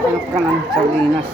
Hanap ka ng sardinas.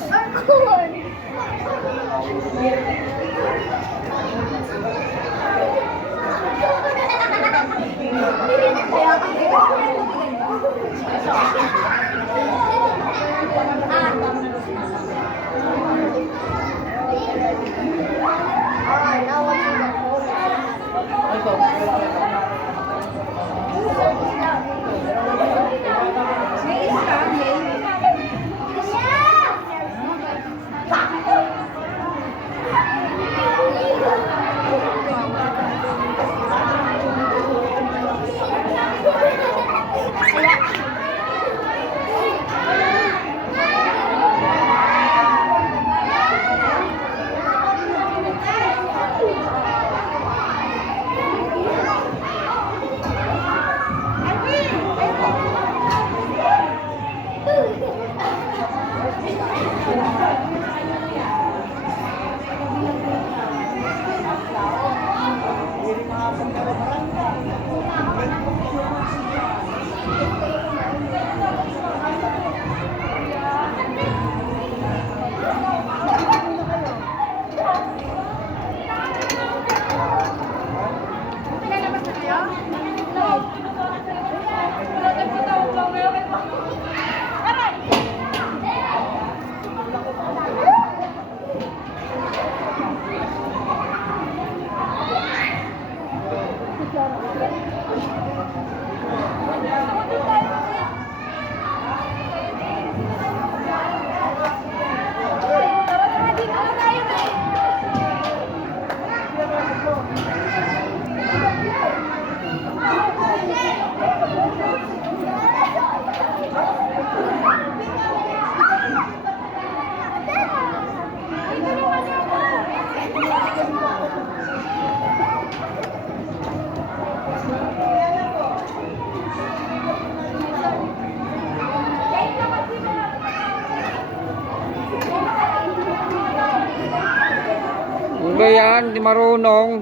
Ba yan, di marunong.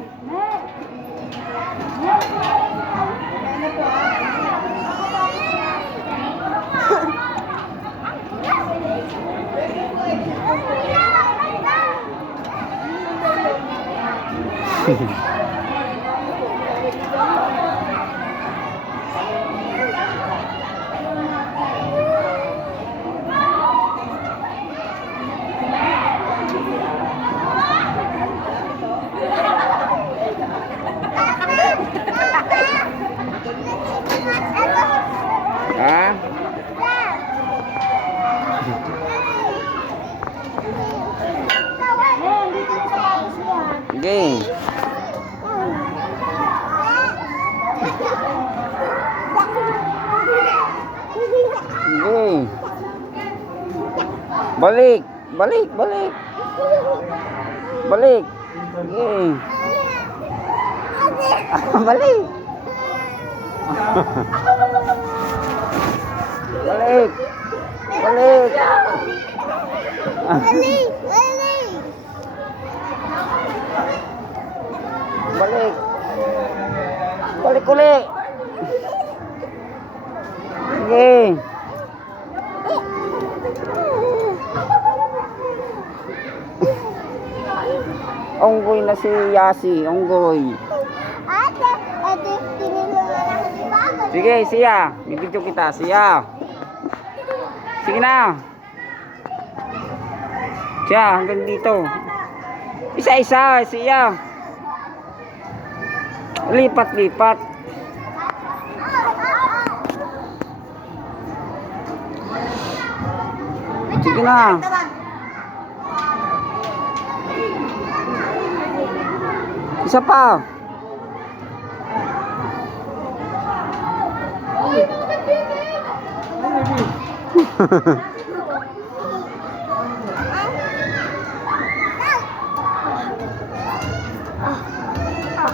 Ha? Sige. Sige. Balik, balik, balik. Balik. Sige. Balik. Balik. Balik. Balik. Balik. Balik. Balik ulit. Sige. Onggoy na si Yasi, onggoy. Ate, tinulungan ako ni Papa. Sige, siya. Bibidyo kita, siya. Sige na. Siya, hanggang dito. Isa-isa, siya. Lipat-lipat. Sige na. Isa pa.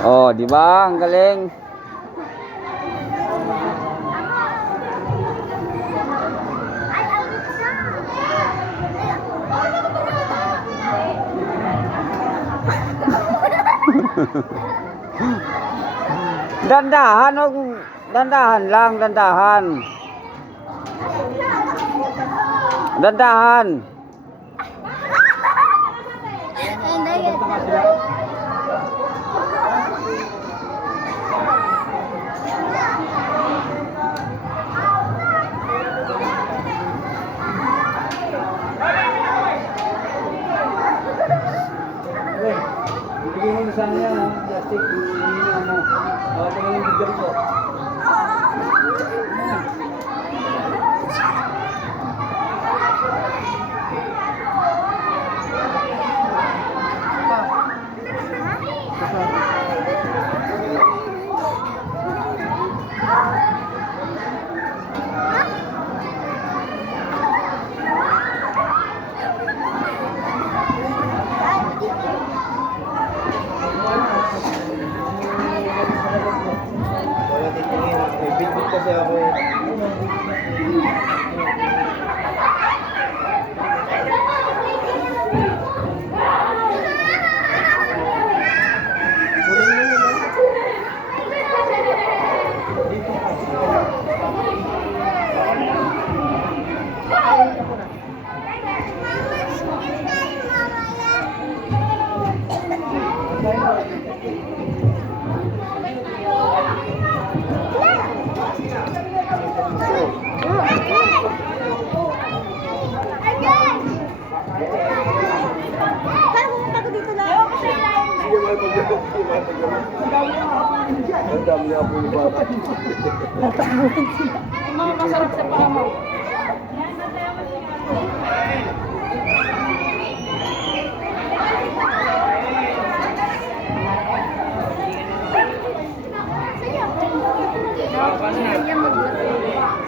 Oh, di ba? Ang galing. Dandahan, huwag dandahan lang, dandahan. Dandahan. Bigyan mo na sana yan, ha? Plastic, hindi na ano. Tingnan yung bigyan ko. Wala titingin. May bitbit kasi ako eh. Ang dami nga po yung bata. Masarap sa pamo.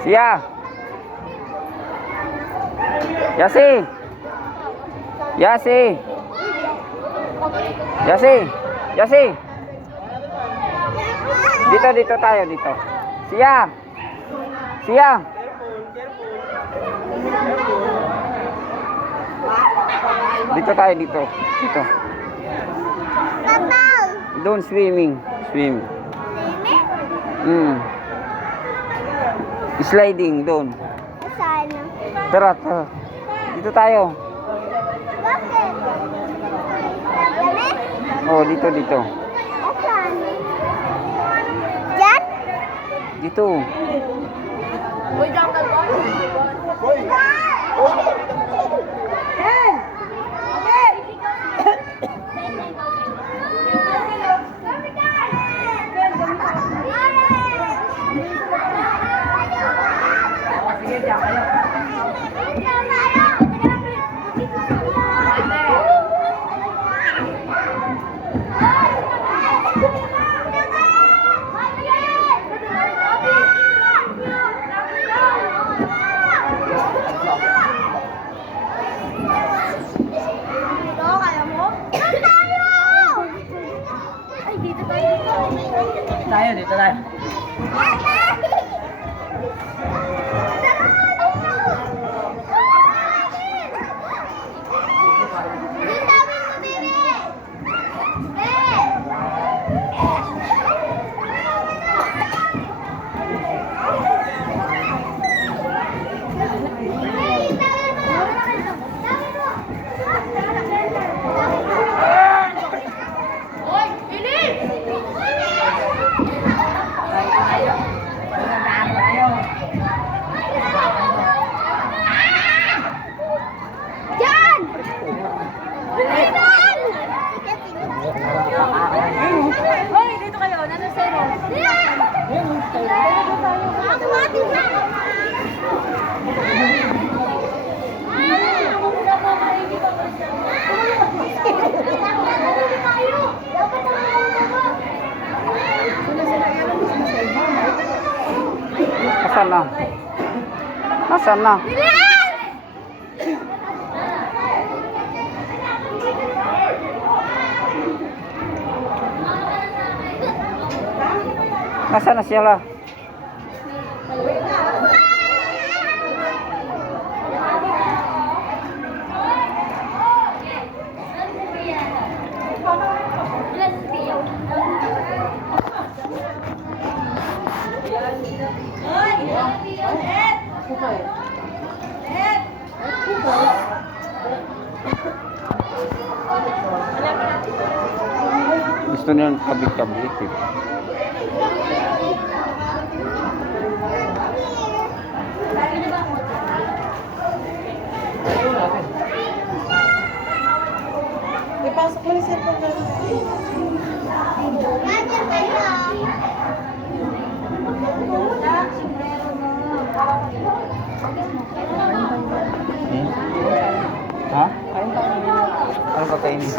Siya. Yasi. Yasi. Yasi. Yasi. Dito tayo dito. Siya. Siya. Dito tayo dito. Dito. Tatang! Doon swimming. Swim. Sliding doon. Sana. Tara, tara. Dito tayo. Bakit? Kami? Oh, dito. Saan? Diyan? Dito. Uy, jungle boy. Dito tayo. Hoy, dito kayo. Nasa zero. Asan na? Asan na? Nasaan na sila? Gusto nilang kabit-kabit eh. Ipasok mo yung cellphone na. Ganyan kayo. Hmm? Ha? Ano pa kainin?